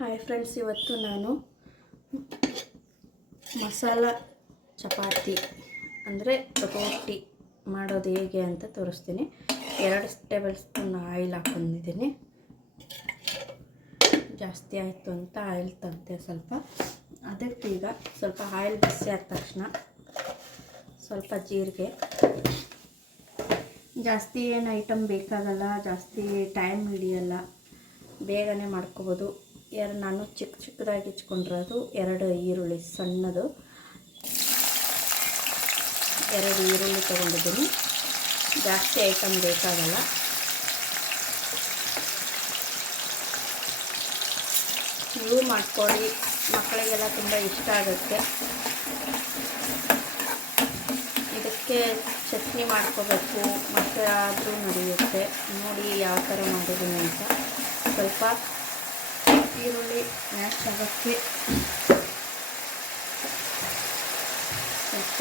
Hi friends ಇವತ್ತು ನಾನು ಮಸಾಲ ಚಪಾತಿ ಅಂದರೆ ರೋಟಿ ಮಾಡೋದು ಹೇಗೆ ಅಂತ ತೋರಿಸ್ತೀನಿ. ಎರಡು ಟೇಬಲ್ ಸ್ಪೂನ್ ಆಯಿಲ್ ಹಾಕೊಂಡಿದ್ದೀನಿ. ಜಾಸ್ತಿ ಆಯಿತು ಅಂತ ಆಯಿಲ್ ತಂತೆ ಸ್ವಲ್ಪ. ಅದಕ್ಕೆ ಈಗ ಸ್ವಲ್ಪ ಆಯಿಲ್ ಬಿಸಿ ಆದ ತಕ್ಷಣ ಸ್ವಲ್ಪ ಜೀರಿಗೆ. ಜಾಸ್ತಿ ಏನು ಐಟಮ್ ಬೇಕಾಗಲ್ಲ, ಜಾಸ್ತಿ ಟೈಮ್ ಹಿಡಿಯಲ್ಲ, ಬೇಗನೆ ಮಾಡ್ಕೋಬೋದು. ಎರಡು ನಾನು ಚಿಕ್ಕ ಚಿಕ್ಕದಾಗಿ ಇಚ್ಕೊಂಡಿರೋದು ಎರಡು ಈರುಳ್ಳಿ, ಸಣ್ಣದು. ಎರಡು ಈರುಳ್ಳಿ ತೊಗೊಂಡಿದ್ದೀನಿ. ಜಾಸ್ತಿ ಐಟಮ್ ಬೇಕಾಗಲ್ಲ. ನೀವು ಮಾಡ್ಕೊಳ್ಳಿ. ಮಕ್ಕಳಿಗೆಲ್ಲ ತುಂಬ ಇಷ್ಟ ಆಗುತ್ತೆ. ಇದಕ್ಕೆ ಚಟ್ನಿ ಮಾಡ್ಕೋಬೇಕು. ಮತ್ತೆ ಆದರೂ ನಡೆಯುತ್ತೆ. ನೋಡಿ ಯಾವ ಥರ ಮಾಡಿದ್ದೀನಿ ಅಂತ. ಸ್ವಲ್ಪ ಈರುಳ್ಳಿ ಮ್ಯಾಶ್ ಆಗೋಕ್ಕೆ ಸ್ವಲ್ಪ,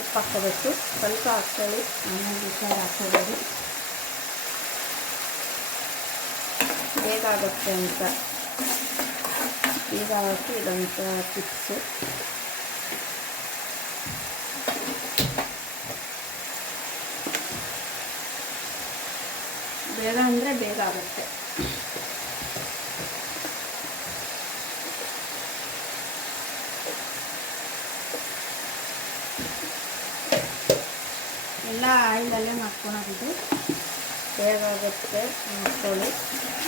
ಉಪ್ಪು ಹಾಕೋಬೇಕು ಸ್ವಲ್ಪ ಹಾಕ್ಕೊಳ್ಳಿ. ಆಮೇಲೆ ಹುಷಾರು ಹಾಕೋಬೋದು ಬೇಗ ಆಗುತ್ತೆ ಅಂತ. ಈಗ ಆಗುತ್ತೆ ಇದೊಂಥ ಟಿಪ್ಸು ಬೇಗ ಅಂದರೆ ಬೇಗ ಆಗುತ್ತೆ. ಎಲ್ಲ ಆಯಿಲಲ್ಲೇ ಮಾಡ್ಕೊಳೋದು ಬೇಗ ಆಗುತ್ತೆ ಮಕ್ಕಳು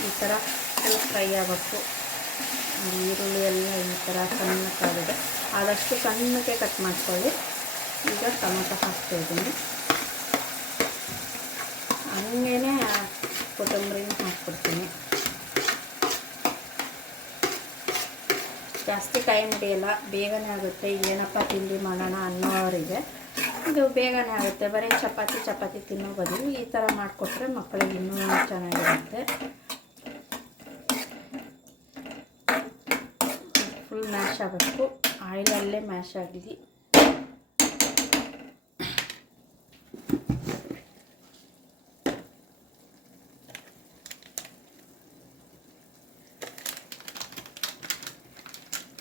ಈ ಥರ ಫುಲ್ ಫ್ರೈ ಆಗಬೇಕು ಈರುಳ್ಳಿ ಎಲ್ಲ ಈ ಥರ ಸಣ್ಣಕ್ಕಾಗಿದೆ. ಆದಷ್ಟು ಸಣ್ಣಕ್ಕೆ ಕಟ್ ಮಾಡ್ಕೊಳ್ಳಿ. ಈಗ ಟೊಮೊಟೊ ಹಾಕ್ತಾಯಿದ್ದೀನಿ ಹಂಗೇ ಕೊತ್ತಂಬರಿನ ಹಾಕ್ಬಿಡ್ತೀನಿ. ಜಾಸ್ತಿ ಟೈಮ್ ಹಿಡಿಯಲ್ಲ, ಬೇಗನೆ ಆಗುತ್ತೆ. ಏನಪ್ಪ ತಿಂಡಿ ಮಾಡೋಣ ಅನ್ನೋರಿಗೆ ಇದು ಬೇಗನೆ ಆಗುತ್ತೆ. ಬರೀ ಚಪಾತಿ ಚಪಾತಿ ತಿನ್ನೋ ಬದಲು ಈ ಥರ ಮಾಡಿಕೊಟ್ರೆ ಮಕ್ಕಳಿಗೆ ಇನ್ನೂ ಚೆನ್ನಾಗಿರುತ್ತೆ. ಫುಲ್ ಮ್ಯಾಶ್ ಆಗಬೇಕು. ಆಯಿಲಲ್ಲೇ ಮ್ಯಾಶ್ ಆಗಿದೆ.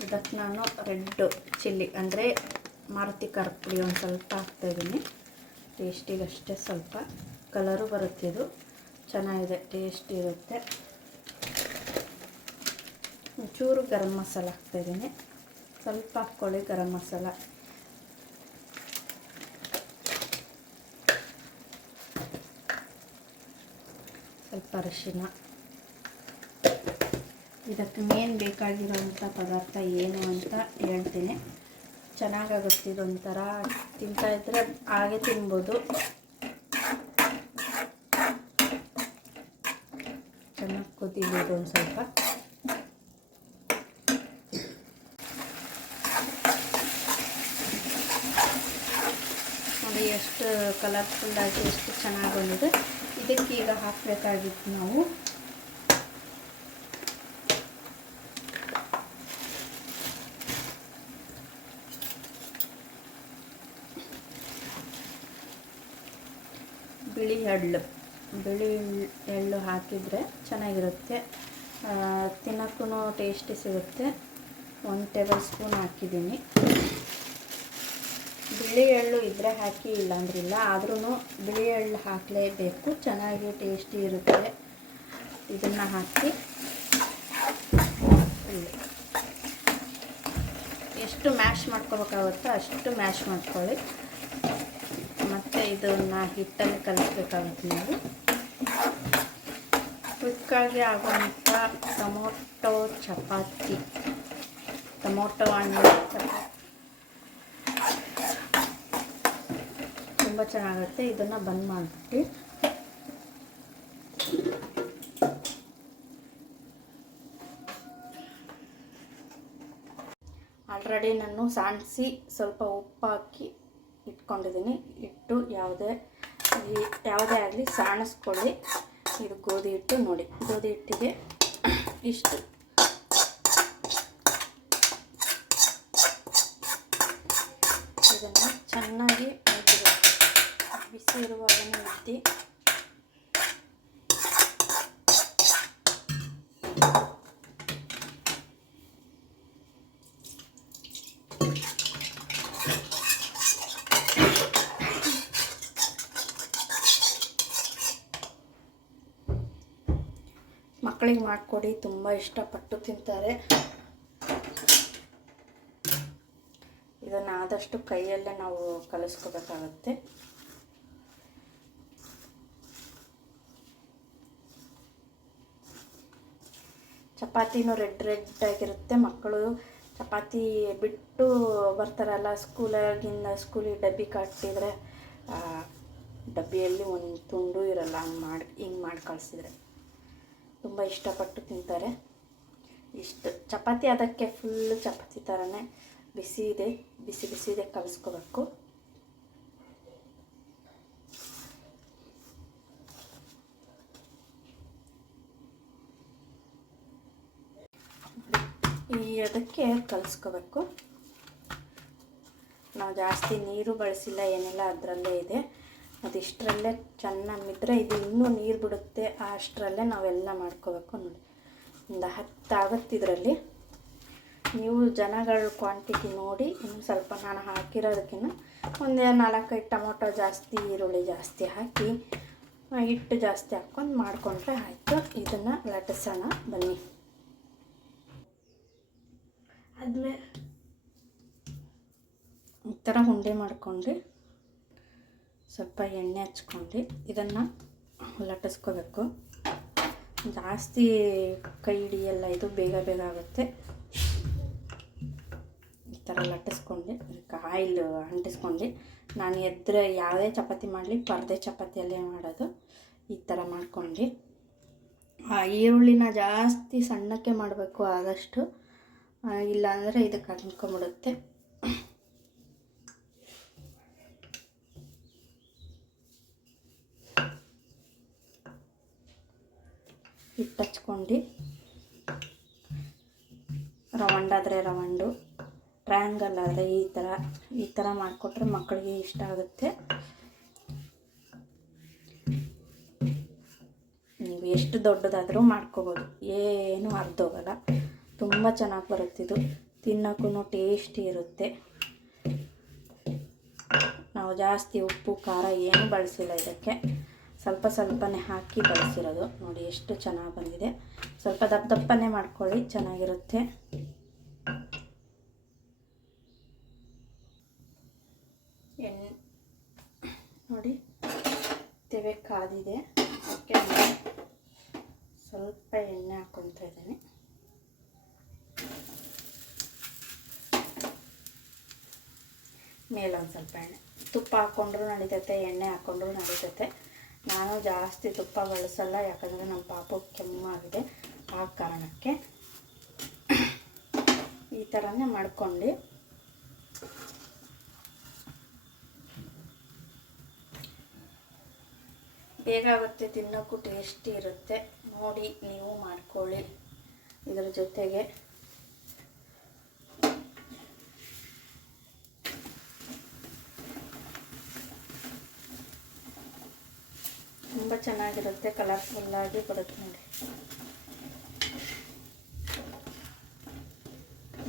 ಇದಕ್ಕೆ ನಾನು ರೆಡ್ ಚಿಲ್ಲಿ, ಅಂದರೆ ಮಾರುತಿ ಖಾರ ಒಂದು ಸ್ವಲ್ಪ ಹಾಕ್ತಾಯಿದ್ದೀನಿ ಟೇಸ್ಟಿಗಷ್ಟೇ ಸ್ವಲ್ಪ. ಕಲರು ಬರುತ್ತೆ ಇದು. ಚೆನ್ನಾಗಿದೆ ಟೇಸ್ಟ್ ಇರುತ್ತೆ. ಒಂಚೂರು ಗರಂ ಮಸಾಲ ಹಾಕ್ತಾಯಿದ್ದೀನಿ ಸ್ವಲ್ಪ ಹಾಕ್ಕೊಳ್ಳಿ ಗರಂ ಮಸಾಲ. ಸ್ವಲ್ಪ ಅರಿಶಿನ ಇದಕ್ಕೆ ಮೇನ್ ಬೇಕಾಗಿರೋವಂಥ ಪದಾರ್ಥ ಏನು ಅಂತ ಹೇಳ್ತೀನಿ. ಚೆನ್ನಾಗಾಗುತ್ತೆ ಇದೊಂಥರ. ತಿಂತಾಯಿದ್ರೆ ಹಾಗೆ ತಿನ್ಬೋದು. ಚೆನ್ನಾಗಿ ಕುದಿಬೋದು ಒಂದು ಸ್ವಲ್ಪ. ನೋಡಿ ಎಷ್ಟು ಕಲರ್ಫುಲ್ ಆಗಿ ಎಷ್ಟು ಚೆನ್ನಾಗಿ ಬಂದಿದೆ. ಇದಕ್ಕೆ ಈಗ ಹಾಕಬೇಕಾಗಿತ್ತು ನಾವು ಬಿಳಿ ಎಳ್ಳು ಬಿಳಿ ಎಳ್ಳು ಹಾಕಿದರೆ ಚೆನ್ನಾಗಿರುತ್ತೆ. ತಿನ್ನೋಕ್ಕೂ ಟೇಸ್ಟಿ ಸಿಗುತ್ತೆ. ಒಂದು ಟೇಬಲ್ ಸ್ಪೂನ್ ಹಾಕಿದ್ದೀನಿ. ಬಿಳಿ ಎಳ್ಳು ಇದ್ದರೆ ಹಾಕಿ ಇಲ್ಲಾಂದ್ರಿಲ್ಲ ಆದ್ರೂ ಬಿಳಿ ಎಳ್ಳು ಹಾಕಲೇಬೇಕು. ಚೆನ್ನಾಗಿ ಟೇಸ್ಟಿ ಇರುತ್ತೆ. ಇದನ್ನು ಹಾಕಿ ಎಷ್ಟು ಮ್ಯಾಶ್ ಮಾಡ್ಕೋಬೇಕಾಗುತ್ತೋ ಅಷ್ಟು ಮ್ಯಾಶ್ ಮಾಡ್ಕೊಳ್ಳಿ. ಮತ್ತು ಇದನ್ನು ಹಿಟ್ಟನ್ನು ಕಲಿಸ್ಬೇಕಾಗುತ್ತೆ ನಾವು. ಕ್ವಿಕ್ಕಾಗಿ ಆಗುವಂಥ ಟೊಮೊಟೊ ಚಪಾತಿ. ಟೊಮೊಟೊ ಹಣ್ಣು, ಚಪಾತಿ. ತುಂಬ ಚೆನ್ನಾಗುತ್ತೆ. ಇದನ್ನು ಬಂದ್ ಮಾಡಿಬಿಟ್ಟು ಆಲ್ರೆಡಿ ನಾನು ಸಾಣಿಸಿ ಸ್ವಲ್ಪ ಉಪ್ಪು ಹಾಕಿ ಇಟ್ಕೊಂಡಿದ್ದೀನಿ. ಇಟ್ಟು ಯಾವುದೇ ಯಾವುದೇ ಆಗಲಿ ಸಾಣಿಸ್ಕೊಳ್ಳಿ. ಇದು ಗೋಧಿ ಹಿಟ್ಟು ನೋಡಿ. ಗೋಧಿ ಹಿಟ್ಟಿಗೆ ಇಷ್ಟು. ಇದನ್ನು ಚೆನ್ನಾಗಿ ಬಿಸಿ ಇರುವಾಗನೇ ಇದ್ದು ಮಕ್ಕಳಿಗೆ ಮಾಡಿಕೊಡಿ, ತುಂಬ ಇಷ್ಟಪಟ್ಟು ತಿಂತಾರೆ. ಇದನ್ನು ಆದಷ್ಟು ಕೈಯಲ್ಲೇ ನಾವು ಕಲಿಸ್ಕೋಬೇಕಾಗತ್ತೆ. ಚಪಾತಿನೂ ರೆಡ್ ರೆಡ್ ಆಗಿರುತ್ತೆ. ಮಕ್ಕಳು ಚಪಾತಿ ಬಿಟ್ಟು ಬರ್ತಾರಲ್ಲ, ಸ್ಕೂಲಾಗಿಂದ ಸ್ಕೂಲಿಗೆ ಡಬ್ಬಿ ಕಟ್ಟಿದರೆ ಡಬ್ಬಿಯಲ್ಲಿ ಒಂದು ತುಂಡು ಇರಲ್ಲ, ಹಂಗೆ ಮಾಡಿ, ಹಿಂಗೆ ಮಾಡಿ ಕಳಿಸಿದ್ರೆ. ತುಂಬ ಇಷ್ಟಪಟ್ಟು ತಿಂತಾರೆ. ಇಷ್ಟು ಚಪಾತಿ ಅದಕ್ಕೆ ಫುಲ್ ಚಪಾತಿ ಥರನೇ ಬಿಸಿ ಇದೆ. ಬಿಸಿ ಬಿಸಿ ಇದೆ ಕಲಿಸ್ಕೋಬೇಕು. ಈ ಅದಕ್ಕೆ ಕಲಿಸ್ಕೋಬೇಕು. ನಾವು ಜಾಸ್ತಿ ನೀರು ಬಳಸಿಲ್ಲ, ಏನೆಲ್ಲ ಅದರಲ್ಲೇ ಇದೆ. ಅದಿಷ್ಟರಲ್ಲೇ ಚೆನ್ನಾಗಿದ್ರೆ ಇದು ಇನ್ನೂ ನೀರು ಬಿಡುತ್ತೆ, ಅಷ್ಟರಲ್ಲೇ ನಾವೆಲ್ಲ ಮಾಡ್ಕೋಬೇಕು ನೋಡಿ. ಒಂದು ಹತ್ತು ಆಗುತ್ತೆ ಇದರಲ್ಲಿ. ನೀವು ಜನಗಳ ಕ್ವಾಂಟಿಟಿ ನೋಡಿ, ಇನ್ನು ಸ್ವಲ್ಪ ನಾನು ಹಾಕಿರೋದಕ್ಕಿಂತ ಒಂದು ನಾಲ್ಕೈದು ಟೊಮೊಟೊ ಜಾಸ್ತಿ, ಈರುಳ್ಳಿ ಜಾಸ್ತಿ ಹಾಕಿ ಹಿಟ್ಟು ಜಾಸ್ತಿ ಹಾಕ್ಕೊಂಡು ಮಾಡಿಕೊಂಡ್ರೆ ಆಯಿತು. ಇದನ್ನು ಲಟ್ಟಿಸೋಣ, ಬನ್ನಿ. ಆದಮೇಲೆ ಈ ಥರ ಉಂಡೆ ಮಾಡ್ಕೊಂಡು ಸ್ವಲ್ಪ ಎಣ್ಣೆ ಹಚ್ಕೊಂಡು ಇದನ್ನು ಲಟ್ಟಿಸ್ಕೋಬೇಕು. ಜಾಸ್ತಿ ಕೈ ಹಿಡಿಯಲ್ಲ ಇದು ಬೇಗ ಬೇಗ ಆಗುತ್ತೆ. ಈ ಥರ ಲಟ್ಟಿಸ್ಕೊಂಡು ಆಯಿಲ್ ಅಂಟಿಸ್ಕೊಂಡು ನಾನು ಎದ್ರೆ ಯಾವುದೇ ಚಪಾತಿ ಮಾಡಲಿ, ಪರದೆ ಚಪಾತಿಯಲ್ಲೇ ಮಾಡೋದು. ಈ ಥರ ಮಾಡ್ಕೊಂಡು ಆ ಈರುಳ್ಳಿನ ಜಾಸ್ತಿ ಸಣ್ಣಕ್ಕೆ ಮಾಡಬೇಕು ಆದಷ್ಟು. ಇಲ್ಲಾಂದರೆ ಇದಕ್ಕೆ ಅಂಟ್ಕೊಂಬಿಡುತ್ತೆ. ಹಿಟ್ಟು ಹಚ್ಕೊಂಡು ರವಂಡ ಆದರೆ ರವಂಡು ಟ್ರಯಾಂಗಲ್ ಆದರೆ ಈ ಥರ ಈ ಥರ ಮಾಡಿಕೊಟ್ರೆ ಮಕ್ಕಳಿಗೆ ಇಷ್ಟ ಆಗುತ್ತೆ. ನೀವು ಎಷ್ಟು ದೊಡ್ಡದಾದರೂ ಮಾಡ್ಕೋಬೋದು, ಏನು ಅರ್ಧೋಗಲ್ಲ. ತುಂಬ ಚೆನ್ನಾಗಿ ಬರುತ್ತಿದ್ದು ತಿನ್ನೋಕ್ಕೂ ಟೇಸ್ಟಿ ಇರುತ್ತೆ. ನಾವು ಜಾಸ್ತಿ ಉಪ್ಪು, ಖಾರ ಏನು ಬಳಸಿಲ್ಲ ಇದಕ್ಕೆ. ಸ್ವಲ್ಪ ಸ್ವಲ್ಪನೇ ಹಾಕಿ ಬಳಸಿರೋದು. ನೋಡಿ ಎಷ್ಟು ಚೆನ್ನಾಗಿ ಬಂದಿದೆ. ಸ್ವಲ್ಪ ದಪ್ಪ ದಪ್ಪನೇ ಮಾಡ್ಕೊಳ್ಳಿ, ಚೆನ್ನಾಗಿರುತ್ತೆ. ಎಣ್ಣೆ ನೋಡಿ, ತೆವೆ ಕಾದಿದೆ. ಸ್ವಲ್ಪ ಎಣ್ಣೆ ಹಾಕ್ಕೊತಾ ಇದ್ದೀನಿ. ಮೇಲೊಂದು ಸ್ವಲ್ಪ ಎಣ್ಣೆ. ತುಪ್ಪ ಹಾಕ್ಕೊಂಡ್ರೂ ನಡೀತೈತೆ, ಎಣ್ಣೆ ಹಾಕ್ಕೊಂಡ್ರೂ ನಡೀತೈತೆ. ನಾನು ಜಾಸ್ತಿ ತುಪ್ಪ ಬಳಸಲ್ಲ, ಯಾಕಂದರೆ ನಮ್ಮ ಪಾಪು ಕೆಮ್ಮಾಗಿದೆ ಆ ಕಾರಣಕ್ಕೆ ಈ ಥರನೇ ಮಾಡ್ಕೊಂಡು. ಬೇಗ ಆಗುತ್ತೆ, ತಿನ್ನೋಕ್ಕೂ ಟೇಸ್ಟಿ ಇರುತ್ತೆ. ನೋಡಿ, ನೀವು ಮಾಡ್ಕೊಳ್ಳಿ. ಇದರ ಜೊತೆಗೆ ತುಂಬ ಚೆನ್ನಾಗಿರುತ್ತೆ ಕಲರ್ಫುಲ್ಲಾಗಿ ಬರುತ್ತೆ ನೋಡಿ.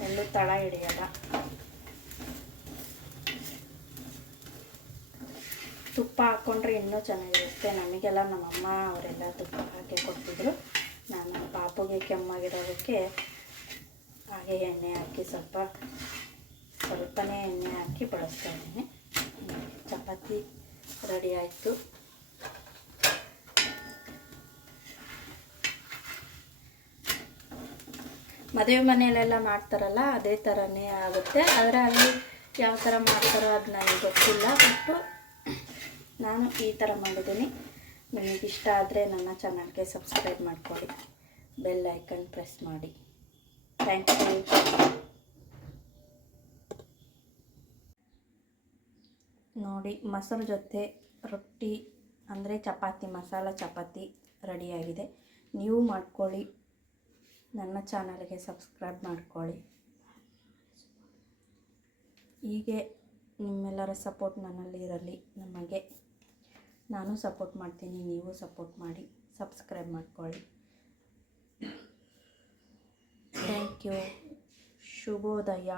ಎಲ್ಲೂ ತಳ ಹಿಡಿಯಲ್ಲ. ತುಪ್ಪ ಹಾಕ್ಕೊಂಡ್ರೆ ಇನ್ನೂ ಚೆನ್ನಾಗಿರುತ್ತೆ. ನಮಗೆಲ್ಲ ನಮ್ಮಮ್ಮ ಅವರೆಲ್ಲ ತುಪ್ಪ ಹಾಕಿ ಕೊಡ್ತಿದ್ರು ನಾನು ಪಾಪುಗೆ ಕೆಮ್ಮಾಗಿರೋದಕ್ಕೆ ಹಾಗೆ ಎಣ್ಣೆ ಹಾಕಿ ಸ್ವಲ್ಪ, ಸ್ವಲ್ಪನೇ ಎಣ್ಣೆ ಹಾಕಿ ಬಳಸ್ತಾ ಇದ್ದೀನಿ. ಚಪಾತಿ ರೆಡಿ ಆಯಿತು. ಮದುವೆ ಮನೆಯಲ್ಲೆಲ್ಲ ಮಾಡ್ತಾರಲ್ಲ, ಅದೇ ಥರನೇ ಆಗುತ್ತೆ. ಆದರೆ ಅಲ್ಲಿ ಯಾವ ಥರ ಮಾಡ್ತಾರೋ ಅದು ನನಗೆ ಗೊತ್ತಿಲ್ಲ ಬಟ್ಟು ನಾನು ಈ ಥರ ಮಾಡಿದ್ದೀನಿ. ನಿಮಗೆ ಇಷ್ಟ ಆದರೆ ನನ್ನ ಚಾನಲ್ಗೆ ಸಬ್ಸ್ಕ್ರೈಬ್ ಮಾಡ್ಕೊಳ್ಳಿ. ಬೆಲ್ ಐಕನ್ ಪ್ರೆಸ್ ಮಾಡಿ. ಥ್ಯಾಂಕ್ ಯು ನೋಡಿ, ಮೊಸರು ಜೊತೆ ರೊಟ್ಟಿ ಅಂದರೆ ಚಪಾತಿ, ಮಸಾಲ ಚಪಾತಿ ರೆಡಿಯಾಗಿದೆ ನೀವು ಮಾಡ್ಕೊಳ್ಳಿ. ನನ್ನ ಚಾನಲ್ಗೆ ಸಬ್ಸ್ಕ್ರೈಬ್ ಮಾಡ್ಕೊಳ್ಳಿ. ಹೀಗೆ ನಿಮ್ಮೆಲ್ಲರ ಸಪೋರ್ಟ್ ನನ್ನಲ್ಲಿ ಇರಲಿ, ನಮಗೆ ನಾನು ಸಪೋರ್ಟ್ ಮಾಡ್ತೀನಿ, ನೀವು ಸಪೋರ್ಟ್ ಮಾಡಿ, ಸಬ್ಸ್ಕ್ರೈಬ್ ಮಾಡ್ಕೊಳ್ಳಿ. Thank you. ಶುಭೋದಯ.